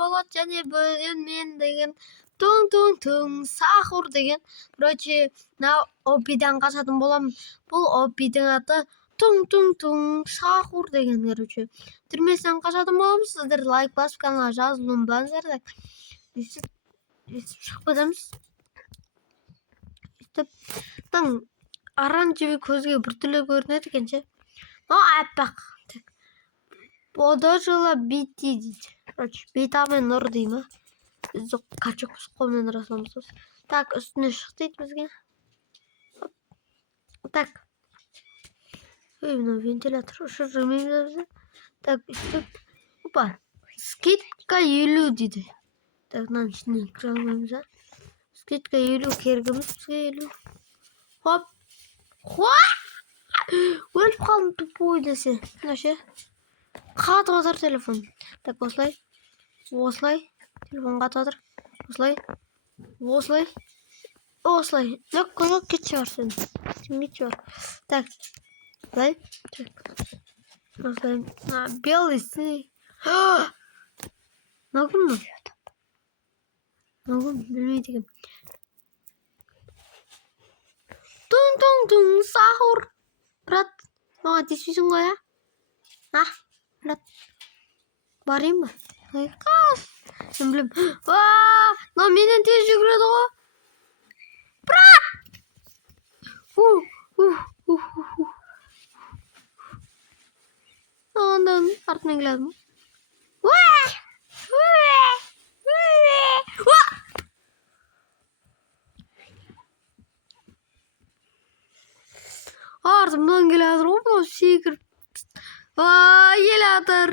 болот және мен деген туң сахур деген. Короче, мына обидан качатын болом. Бул обидин аты туң сахур деген. Короче, түрмесинен качатын болом. Сиздер лайк басып, каналга жазылып унутпаңыздар. Так. Чыгып кетебиз. Таң оранжевый көзгө бир түрлүү көрүнөт экенчи. Аппак. Подожила бити дейді. Короче, витамин нұр деймі. Біз качок қолмен расамыз. Так, үстіне шық дейді бізге. Так. Мына вентилятор ұшырмейміз бізде. Так, үстіп. Опа. Скидка 50 дейді. Так, мына ішіне кіре алмаймыз, а? Скидка 50 кергіміз бізге 50. Хоп. Өліп қалдым тупой десе. Мынаше. Қатып отыр телефон. Так, осылай. Телефон қатып отыр. Осылай. Жоқ, көйлек кетші бар сен. Сен кетші бар. Так. Осылай. Осылай. Белый синий. Нагым мı? Нагым білмейді екен. Туң сахур. Брат, маған тиіспейсің ғой, а? Брат, барайын ба? Қас. Мен білем. Но менен тез жүгіреді ғой. Брат! Ondan артынан келедім. Артымнан келедір ғой, бұл секіріп. Келедір.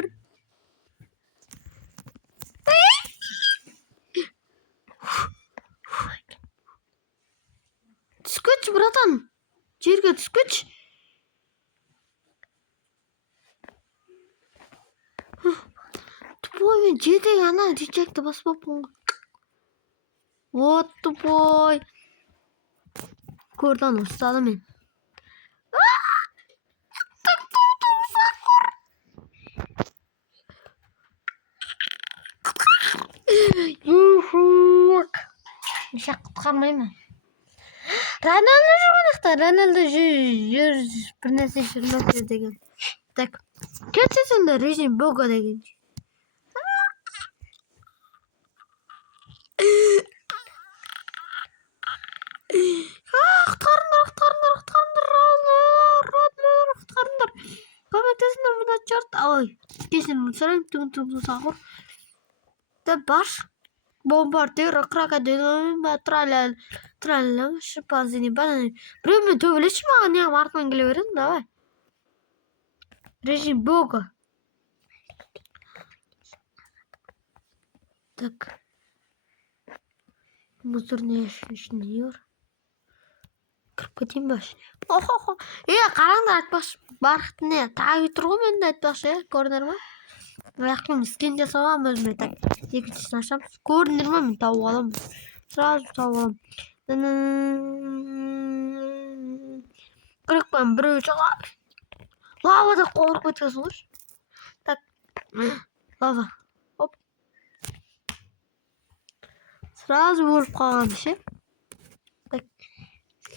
Түскөч, братан. Жерге түскөч. Тупой, мен жетек ана речекті баспап болған. Вот тупой. Көрден ұстады мен. Шақ құтқармаймын. Рональдо жоғынықта. Рональдо бір нәрсе жүрмәкте деген. Так. Кетсесінде режим бога деген. Құтқарындар. Көмектесіңдер мұна чорт. Ой, кесін мұсырайым. Туң сахур. Да баш. Бомбардир, крокодил, тралля, шимпанзини, бананы. Біреумен төбелесші маған, неғым артынан келе береді, давай. Режим бога. Так. Мусорный ящик не бар. Кіріп кетейін ба ішіне. Қараңдар айтпақшы. Барқытын тағы тұр ғой менде айтпақшы, көрдіңдер ма? Аяқпен скин жасауам өзіме. Так, екіншісін ашамыз. Көрдіңдер ма? Мен тауып аламын. Сразу тауып аламын. Күрекпен біреу шыға. Лавада қорып кеткенсің ғой. Так, лава. Оп. Сразу өліп қалған ше. Так,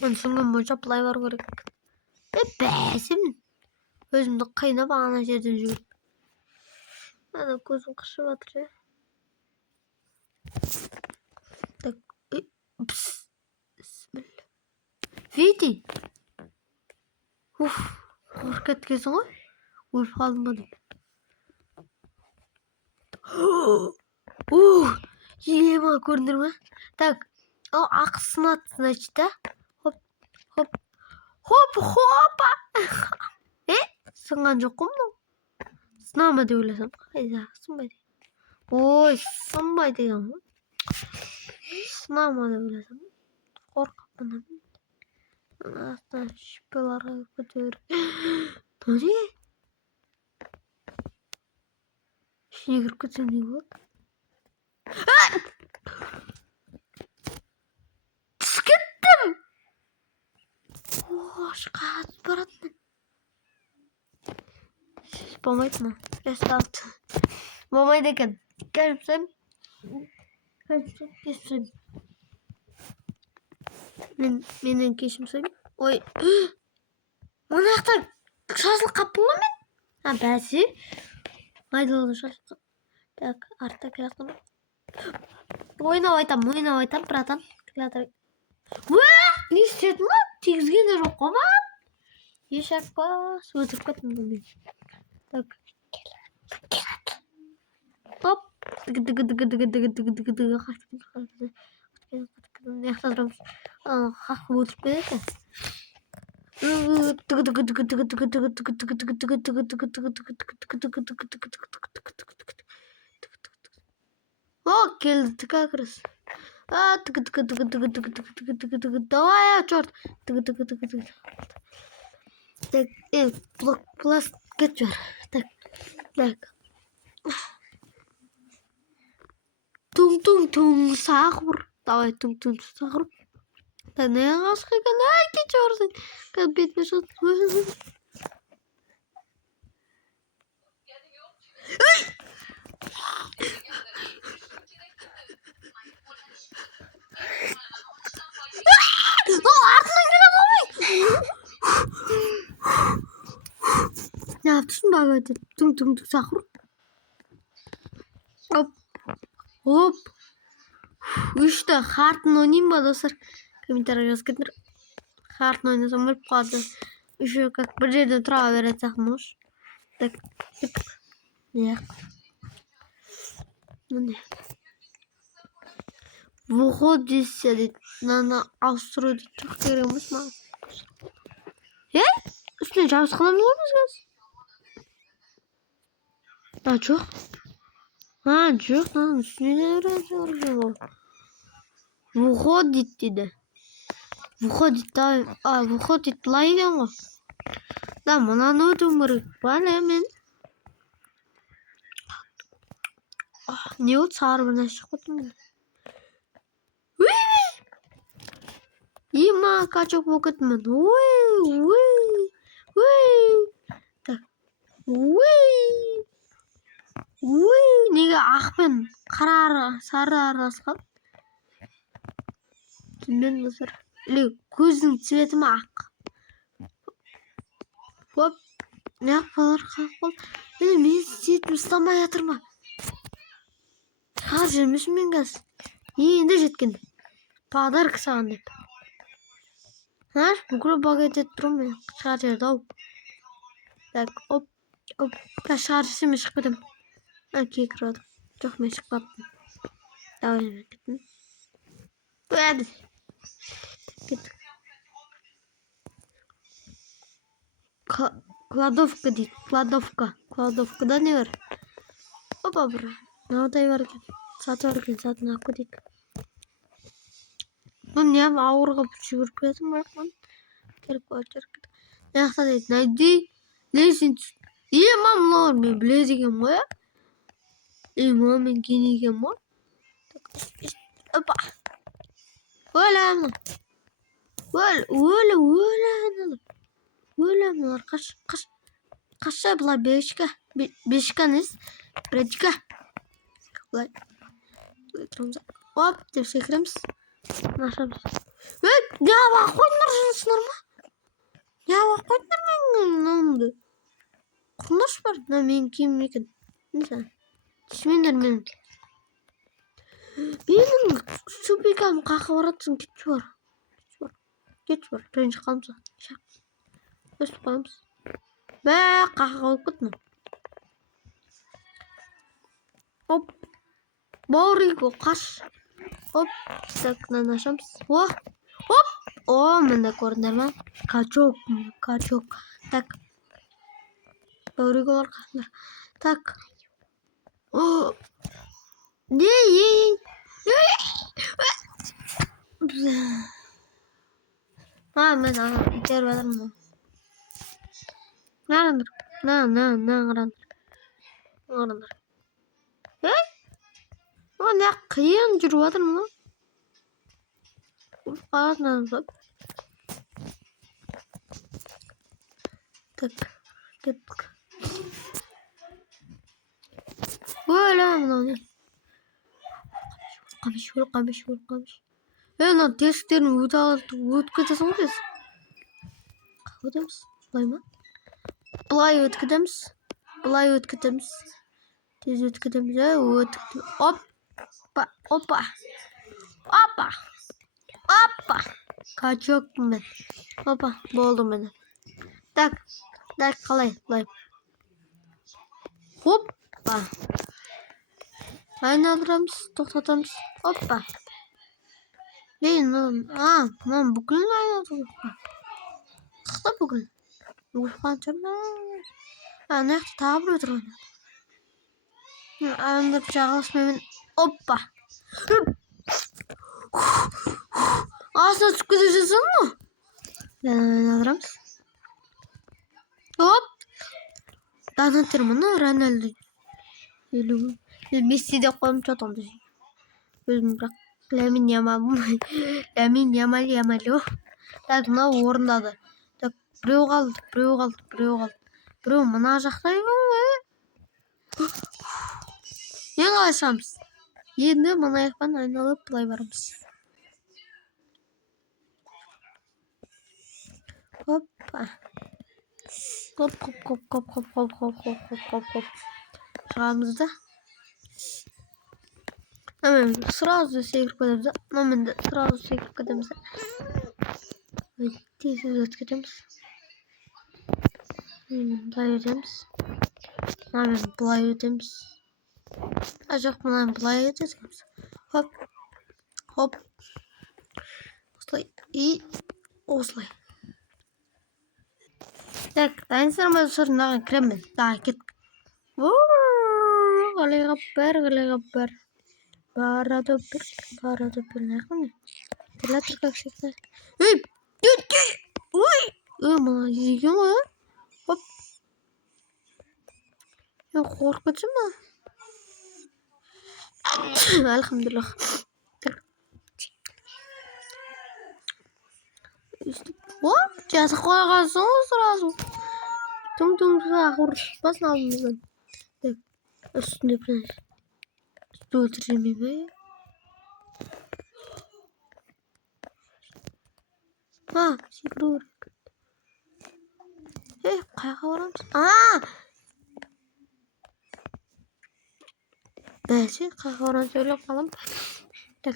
мен сүңген бойынша плай бар керек. Бәсім. Өзімді қайнап ана жерден жүгіріп. Ана көзім қышып атыр же. Так, бісміллә. Вити. Қорып кеткенсің ғой. Өліп қалдым ба деп. Ема көрдіңдер ме? Так, ал ақысын аты, значит, да? Хопа. Сынған жоқ қой мынау. Сынама деп ойласам. Қайда, сынбайды. Ой, сынбайды деген ғой. Сынама деп ойласам. Қорқаппын. Астан шипеларға көтер. Тони? Ішіне кіріп кетсем не болады? Түскеттім! Шқат баратын. Болмайды ма? Рестарт. Болмайды екен. Келіпсем, Кешірім. Менің кешірім. Ой. Оны ақтар шашылып қаппын ғой мен. Бәсе. Айдылды шашылып. Так, артта келақтым. Ойнап айтам, братан. Не істедің ба? Тигізген де жоқ қой ма? Ешек бас. Өтіріп кеттім мен. Так. Оп. О, келді как раз. Давай, черт. Так, пласт кетчер. Так. Тун сахар. Давай, тун сахар. Да не ашыга не кетчерсың. Как бетме шот. Ne yaptın baba? Tung sahur. Hop. İşte Heart'ın oynayayım mı dostlar? Комментарий yazgıdır. Heart'ın oynasam ölüp kaldı. Еще как bir жерде тұра беретсек может. Так. Не. Выход здесь сидит. Надо астроид керек ма? Üstüne cevap kalamıyor musunuz? Çok. Çok lan üstüne öğretiyorum. Выходит dedi. Выходит лай ama. Да, bana ne ödümür? Bana hemen. Ne o çağırmına çıktım. Има качок вокытмын. Так. Неге ақпен сары араласқан? Түнмен назар. Көздің цветі ма ақ? Хоп. Не ақпалар қақпал. Мен сетім ұстамай жатыр ма? Қар жүрмешін мен газ. Енді жеткен. Подарок саған деп. Бүкіл багет етіп тұрмын мен. Шығар жерді ау. Так, оп. Шығар жерсеме шығып кетем. Кек ұрадым. Жоқ, мен шығып қаптым. Давай мен кеттім. Әді. Кеттік. Кладовка дейді. Кладовкада не бар? Опа, бұра. Мынаудай бар екен. Саты бар екен. Сатын ақы дейді. Бұл не ауырға жүгіріп кетім бірақ мен. Керек бар жүріп. Яқта дейді. Найди. Лесенц. Мамлар мен біледі екен ғой. Маммен кейін екен ғой. Опа. Өләмі. Өләмі. Қаша бұла бешка. Бешка нес. Бредика. Бұлай. Оп, деп секіреміз. Нашамыз. Не аба қойдыңдар жынысынар ма? Не аба қойдыңдар мен? Құлыш бар. Мен киім екен. Несі? Түсмендер менің. Менің супикам қақы баратсың. Кетші бар. Ренжі қалымса. Өстіп қойымыз. Қақы қойып көттім. Оп. Бауриго қаш. Оп. Так, нанашамыз. Оп. Мында көрдіңдер ма? Качок. Так. Бауриголар қасындар. Так. Мен итер бадырмын. Қарандар. Қарандар. Ne қиын жүріп жатырмын ғой. Қағазынан ұстап. Так, кеттік. Өлі мынау не? Гамш. На тестээр нь үдгэдэж сунгаас. Хөдөөс байма. Плай үдгэдэмс. Тэз үдгэдэмс. Опа. Качок мен. Опа, болду мен. Так, қалай. Хоппа. Айналдырамыз, тоқтатамыз. Оппа. Мынаны бүкілін айналдырып. Қақта бүкіл. Ана жақта тағы бір отырған. Айналдырып жағаласымен. Оппа. Астына түсіп кете жатсың ба? Айналдырамыз. Оп. Донаттер мұны Рональдо. Месси деп қойым жатамды. Өзім бірақ Ламин Ямал. Так, мынау орындады. Так, біреу қалды. Біреу мына жақта екен ғой. Ең алашамыз. Енді мына жақтан айналып былай барамыз. Опа. Хоп. Шығамыз да. Сразу секіріп кетеміз. Моментте сразу секіріп кетеміз. Тез өткетеміз. Былай өтеміз. Былай өтеміз. Жоқ, мынаны былай өтеміз. Хоп. Осылай. И осылай. Так, дайынсыздар ма достар, мынаған кіремін. Так, кеттік. Қалай қап барады бір. Нақын. Триллятор как всегда. Ой! Мына жеген ғой. Хоп. Мен қорқып кетсем ба? Альхамдулилlah. Оп, жазып қойғансың ғой сразу. Тұң басын алдымыздан. Үстінде бір нәрсе. Үсті өлтірмей ме? Секіру керек. Қайға барамыз? Бәсе, қайға барамыз ойлап қалам. Так.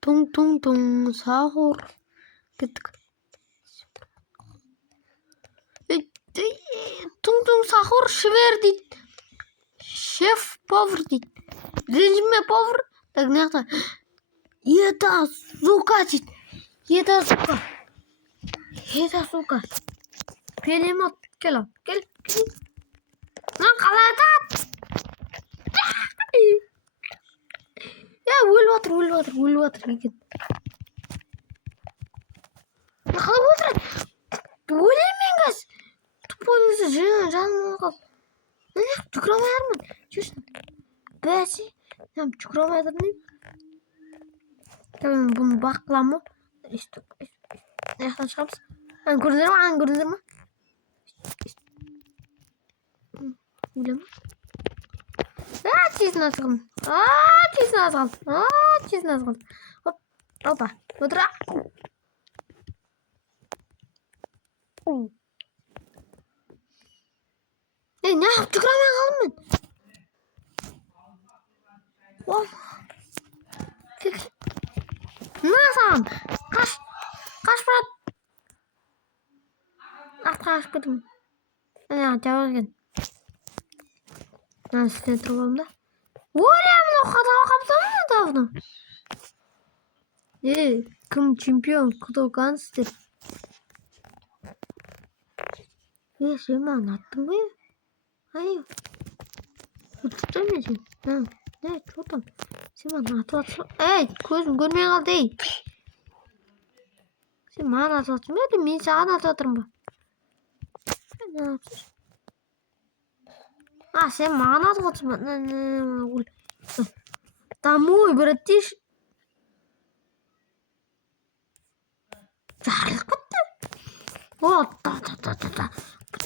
Тұң, сахур. Кеттік. Тұң, сахур швер дейді. Шеф-повар дейді. Режиме повар. Так, не жақта. Еда сука дейді. Еда сука. Перемот. Кел. Lan қалай атады? Өліп отыр екен. Қалай отыр? Өлеймен кәз. Тупой өзі жаным қалып. Жүгіре алмайармын. Чешін. Бәсе. Жүгіре алмайдырмын. Бұны бақыламы? Аяқтан шығамыз. Көрдіңдер ма? Өлемі? Тезін азғым. Опа. Отыра. Не yapıp tüküremeye kaldım ben. Nasıl? Kaç para? Kaç kadın. Cevap gelin. Nasıl dedim da? Oğlum o kadar kaptan mı davranım? Kim çempiyon? Кто гангстер? Sen mi anlattın bu? Hayır. Tutamıyorsun. Ne? Çoğutan. Sen bana anlattın. Gözüm görmeye kaldı. Sen bana anlattın. Ben sana anlattım mı? Ne yapıyorsun? Sen bana anlattın mı? Домой, братиш. Жарылып кетті. Та.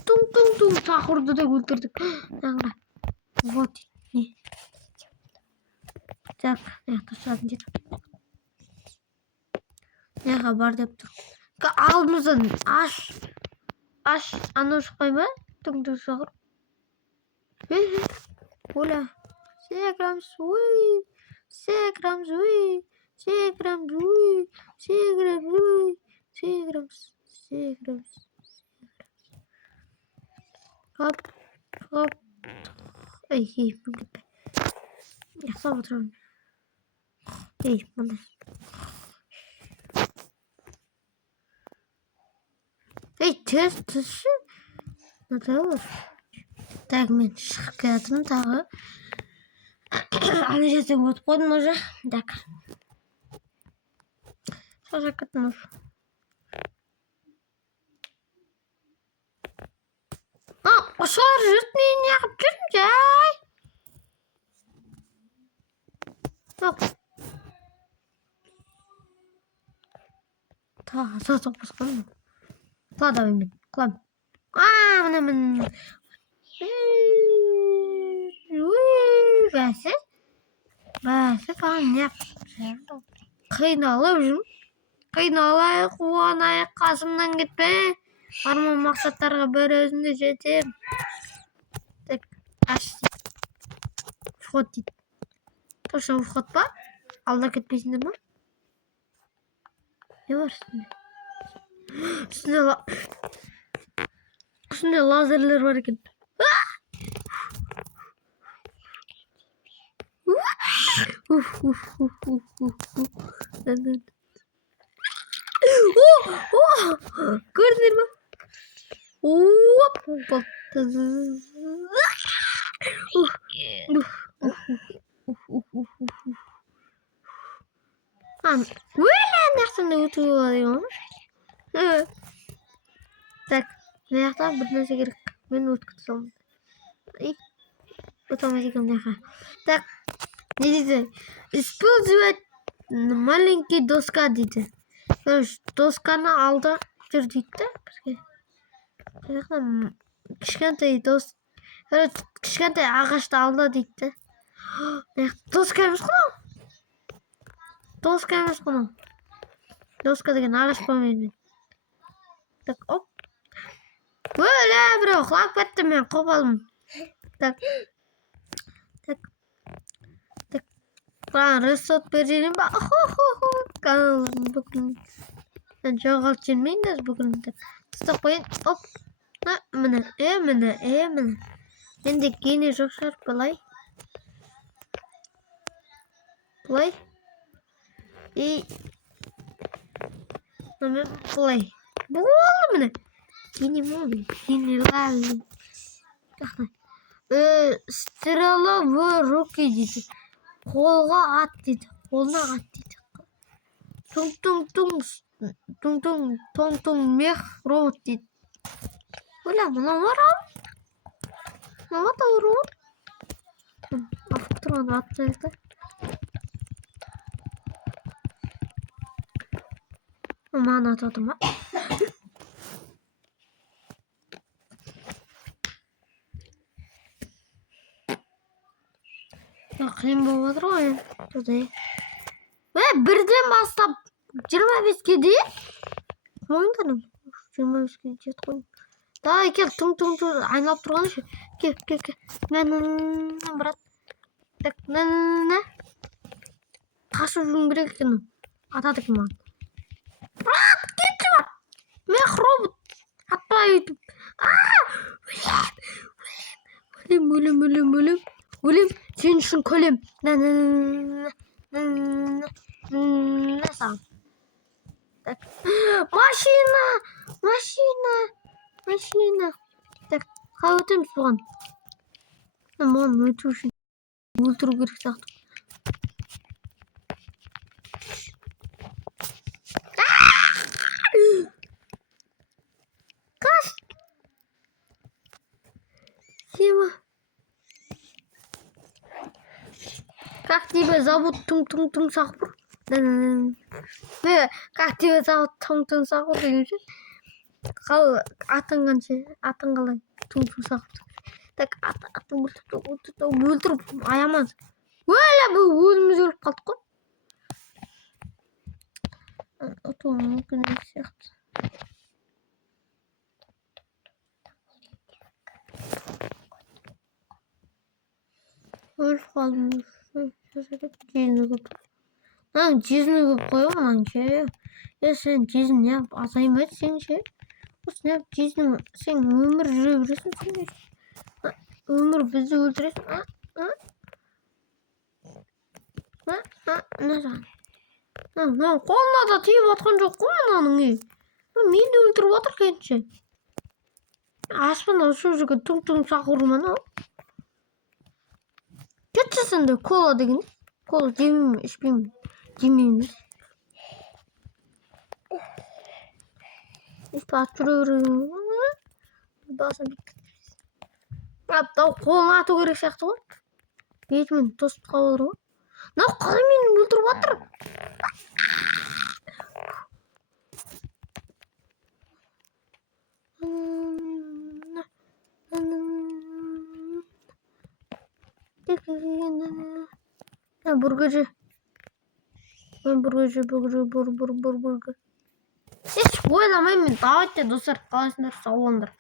Тұң. tung сахурды да өлтірдік. Вот. Не. Так, тастадым дейді. Бар деп тұр. Алдымыздан аш анау шықпай ма? Tung сахур. Оля. Сеграмс, уй. Сеграмс, уй. Сеграмс, уй. Сеграмс, уй. Сеграмс. Хоп. Ей, бүгін. Яқсап отырамын. Ей, мұнда. Ей, түсші. Наталар. Так, мен шығып келатырмын тағы. Ана жерде өтіп қойдым уже. Так. Шашақ кеттім уже. Осылар жүртінен неғып жүрмін жай. Жоқ. Таза топысқан. Қыладам мен. Қылам. Мына. Бәсі falan не yapsın? Қиналып жүрмін. Қиналайық, қуанайық, қасымнан кетпе. Арман мақсаттарға бір өзінде жетем. Так, аш дейді. Вход дейді. Точно вход па? Алда кетпейсіңдер ма? Не бар үстінде? Үстінде лазерлер бар екен. Көрдіңдер ма? Нақтында өтуі болады. Так, мына бір нәрсе керек. Мен өткіт салмын. Өте алмайды екен мына. Так, не дейді? Использовать маленький доска дейді. Досканы алда жүр дейді. Кішкентай ағашты алда дейді. Доска емес қой. Доска деген ағаш қоймайды. Так, оп. Өлі, біреу құлап кетті, мен қопалым. Так. Ресот берейін ба? Каналым бүкін. Жоғалт жүрмейіндіз бүкін. Тұстық қойын. Оп. Міне. Менде гене жоқ шығар. Бұлай. И бұлай. Болды міне. Гене молы. Гене лалы. Стрела в руки дейді. Қолға ат дейді. Қолына ат дейді. Тун мех робот дейді. Оля, мұна бар ау? Мұна да робот? Афып тұрған ат жайықта. Маған ат атым ба? Қиын болып отыр ғой. Бірден бастап 25-ке дейін? Қойыңдарым. 25-ке жет қойын. Давай кел, тұң айналып тұрған ше. Кел. Брат. Так, қашу жүрін керек екен. Атады кім маған. Брат, кетші бар. Мех робот. Атпай өйтіп. Өлем. Сен үшін көлем. Саған. Так. Машина. Так, қай өтеміз бұған? Маған өту үшін өлтіру керек сияқты. Қаш! Сема. Как тебя зовут? Тун сахур? Как тебя зовут? Тун сахур деген ше. Атың қанша? Атың қалай? так атып өлтіріп аяман өлі өзіміз өліп қалдық қой. Ұтуы мүмкін емес сияқты. Өліп қалдым. Жезіні көп. Жезіні көп қой маған ше. Сен жезін неғып азаймайды сен ше. Осы неғып жезін сен өмір жүре бересің сен. Өмір бізді өлтіресің. Қолына да тиіп атқан жоқ қой мынаның. Мені өлтіріп отыр кенше. Аспанда ұшып жүрген түң шақырман ау. Кетші де кола деген. Кола жемеймін, ішпеймін. Жемеймін. Өстіп атып жүре беремін. Басын биткіземіз. Қолын ату керек сияқты ғой. Бетімен тосып қалып отыр ғой. Қалай мені өлтіріп отыр? Бургер. Еш ойламаймын. Давайте достар, қалайсыңдар, сау болыңдар.